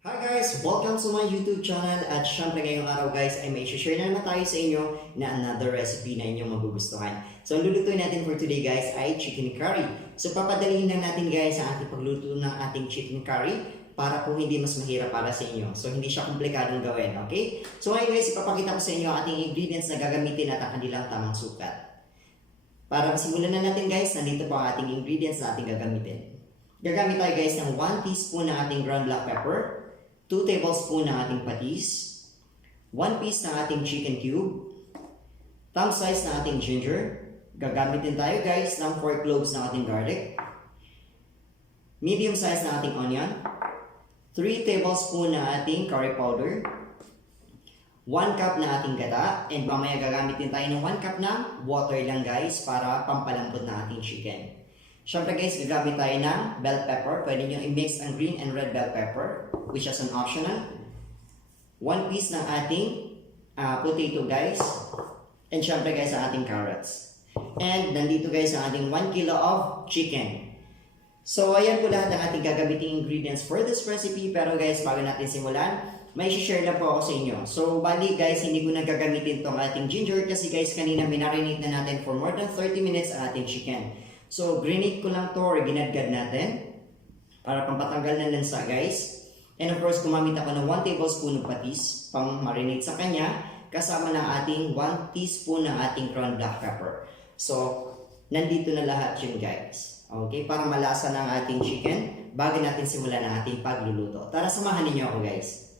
Hi guys! Welcome to my YouTube channel at syempre ngayong araw guys ay may share na naman tayo sa inyo na another recipe na inyong magugustuhan. So ang lulutuin natin for today guys ay chicken curry. So papadalihin na natin guys ang ating pagluto ng ating chicken curry para po hindi mas mahirap para sa inyo. So hindi siya komplikadong gawin, okay? So ngayon guys ipapakita ko sa inyo ang ating ingredients na gagamitin at ang kanilang tamang sukat. Para masimulan na natin guys, nandito po ang ating ingredients na ating gagamitin. Gagamit tayo guys ng 1 teaspoon ng ating ground black pepper, 2 tablespoon ng ating patis, 1 piece ng ating chicken cube, thumb size ng ating ginger, gagamit din tayo guys ng 4 cloves ng ating garlic, medium size ng ating onion, 3 tablespoon ng ating curry powder, 1 cup na ating gata, and mamaya gagamit din tayo ng 1 cup ng water lang guys para pampalambot na ating chicken. Siyempre guys, gagamit tayo ng bell pepper. Pwede nyo i-mix ang green and red bell pepper, which is an optional. 1 piece ng ating potato guys. And siyempre guys, ang ating carrots. And nandito guys ang ating 1 kilo of chicken. So ayan po lahat ng ating gagamiting ingredients for this recipe. Pero guys, bago natin simulan, may share lang po ako sa inyo. So bali guys, hindi ko na gagamitin tong ating ginger kasi guys, kanina minarinate na natin for more than 30 minutes ang ating chicken. So, grenade ko lang to or ginadgad natin para pampatanggal ng lansa guys. And of course, gumamit ako ng 1 tablespoon ng patis pang marinate sa kanya kasama ng ating 1 teaspoon ng ating ground black pepper. So, nandito na lahat yun guys. Okay, para malasa ng ating chicken bago natin simulan ang ating pagluluto. Tara, samahan ninyo ako guys.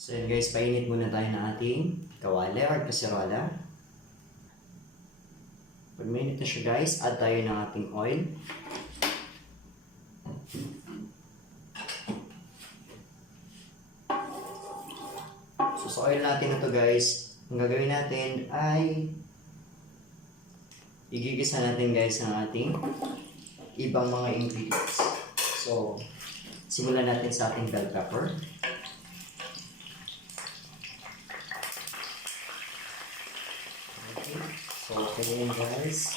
So yun guys, painit muna tayo ng ating kawali or kaserola. Pag mainit na siya guys, add tayo ng ating oil. So sa oil natin na to guys, ang gagawin natin ay igigisa natin guys ang ating ibang mga ingredients. So, simulan natin sa ating bell pepper. Okay. So, okay yun guys.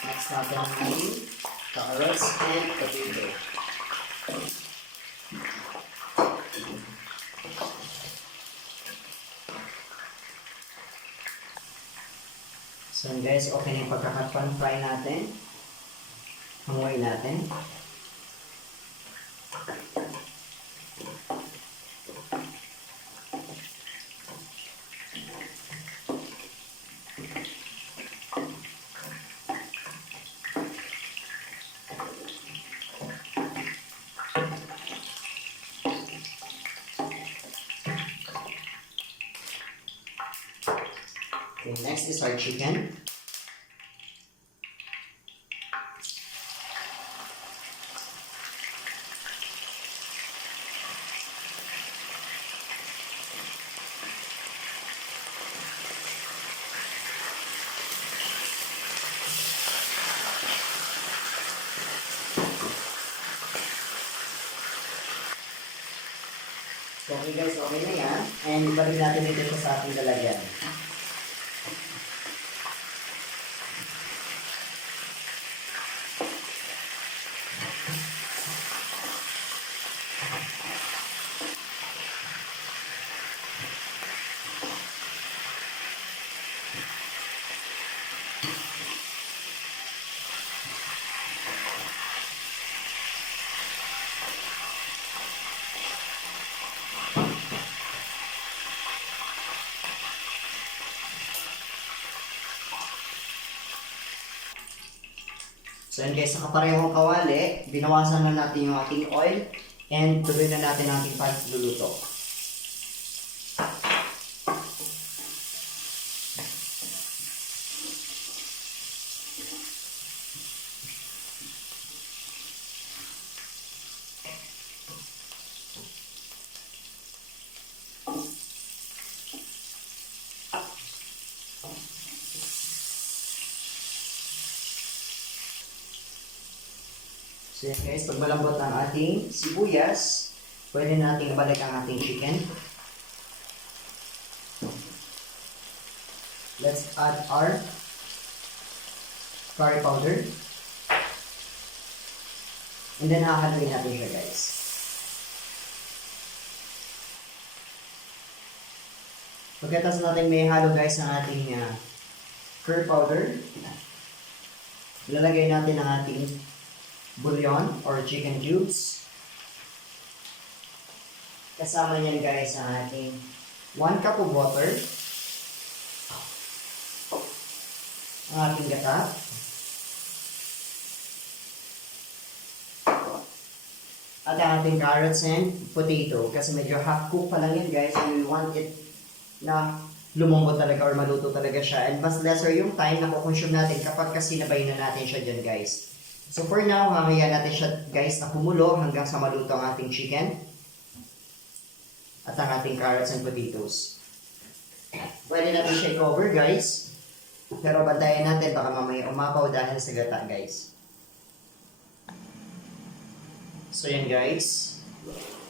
Next natin ang ating carrots and potato. So guys, okay na yung pagkakapan-fry natin. Hanguin natin. Okay, next is our chicken. So okay guys, okay na yan. And ibalik natin ito sa ating lalagyan. So yun guys, sa kaparehong kawali, binawasan na natin yung ating oil and tuloy na natin ang ating pagluluto. So yan guys, pag malambot ang ating sibuyas, pwede nating ibalik ang ating chicken. Let's add our curry powder. And then hahaluin natin siya guys. Pagkatapos natin may halo guys ang ating curry powder, ilalagay natin ang ating bouillon or chicken cubes. Kasama niyan guys ang ating 1 cup of water, ang ating gata, at ang ating carrots and potato. Kasi medyo half cook pa lang yan guys, and we want it na lumambot talaga or maluto talaga siya. And mas lesser yung time na kukonsume natin kapag kasi nabay na natin siya dyan guys. So for now, hangaya natin siya guys na kumulo hanggang sa maluto ang ating chicken at ang ating carrots and potatoes. Pwede natin siya i-cover guys, pero bantayan natin baka mamaya umapaw dahil sa gata guys. So yan guys,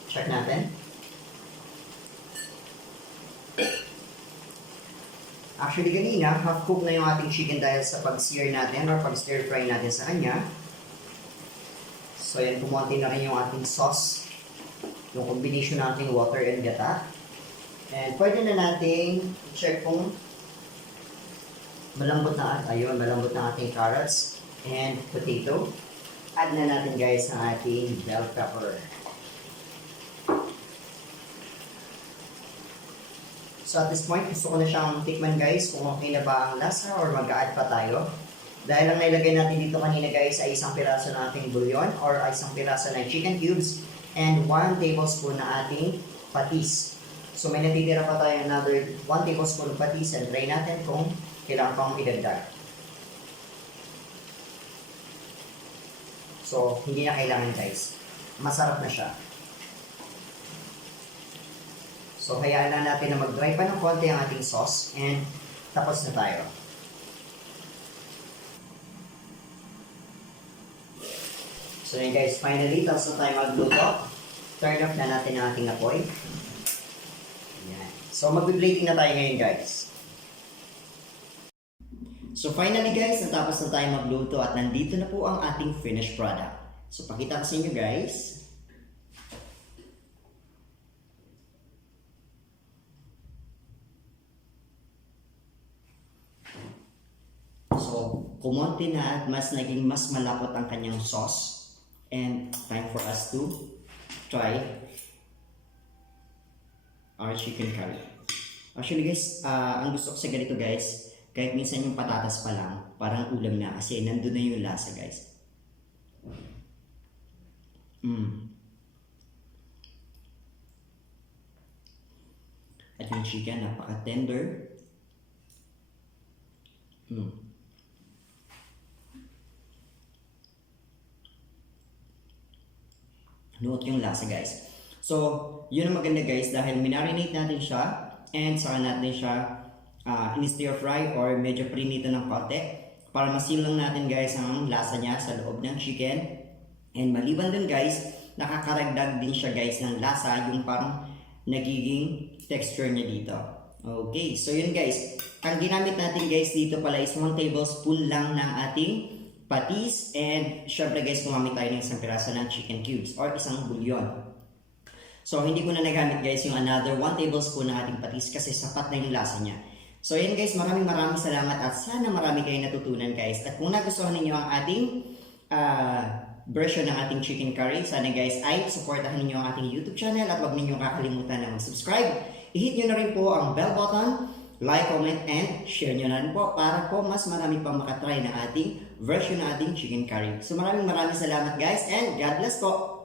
check natin. Actually kanina, half cook na yung ating chicken dahil sa pag-sear natin or pag-stir fry natin sa kanya. So yan, kumonti na rin yung ating sauce, yung combination ng ating water and gata. And pwede na nating check kung malambot na, ayun, malambot na ating carrots and potato. Add na natin guys ang ating bell pepper. So at this point, gusto ko na siyang tikman guys kung okay na ba ang lasa or mag-a-add pa tayo. Dahil ang nailagay natin dito kanina guys ay isang piraso ng ating bouillon or isang piraso ng chicken cubes and 1 tablespoon na ating patis. So may natitira pa tayo another 1 tablespoon ng patis and try natin kung kailangan pang idagdag. So hindi na kailangan guys. Masarap na siya. So hayaan lang natin na mag-dry pa ng konti ang ating sauce and tapos na tayo. So yun guys, finally, tapos na tayo magluto. Turn off na natin ang ating apoy. Ayan. So mag-plating na tayo ngayon guys. So finally guys, natapos na tayo magluto at nandito na po ang ating finished product. So pakita ko sa inyo guys. So, kumonti na at naging mas malapot ang kanyang sauce. And time for us to try our chicken curry. Actually guys, ang gusto ko sa ganito guys, kahit minsan yung patatas pa lang, parang ulam na kasi nandun na yung lasa guys. At yung chicken, napaka-tender. Note yung lasa guys. So, yun ang maganda guys dahil minarinate natin siya and saka natin siya in-stir fry or medyo prinito ng konti para masilang natin guys ang lasa niya sa loob ng chicken. And maliban dun guys, nakakaragdag din siya guys ng lasa yung parang nagiging texture niya dito. Okay, so yun guys. Ang ginamit natin guys dito pala is 1 tablespoon lang ng ating patis and syempre guys gumamit tayo ng isang piraso ng chicken cubes or isang bouillon. So hindi ko na nagamit guys yung another 1 tablespoon ng ating patis kasi sapat na yung lasa niya. So yan guys, maraming salamat at sana marami kayong natutunan guys. At kung nagustuhan ninyo ang ating version ng ating chicken curry, sana guys ay supportahan ninyo ang ating YouTube channel at huwag ninyong kakalimutan na mag-subscribe. I-hit nyo na rin po ang bell button, like, comment, and share nyo na rin po para po mas marami pang makatry na ating version ng ating chicken curry. So maraming salamat guys and God bless po!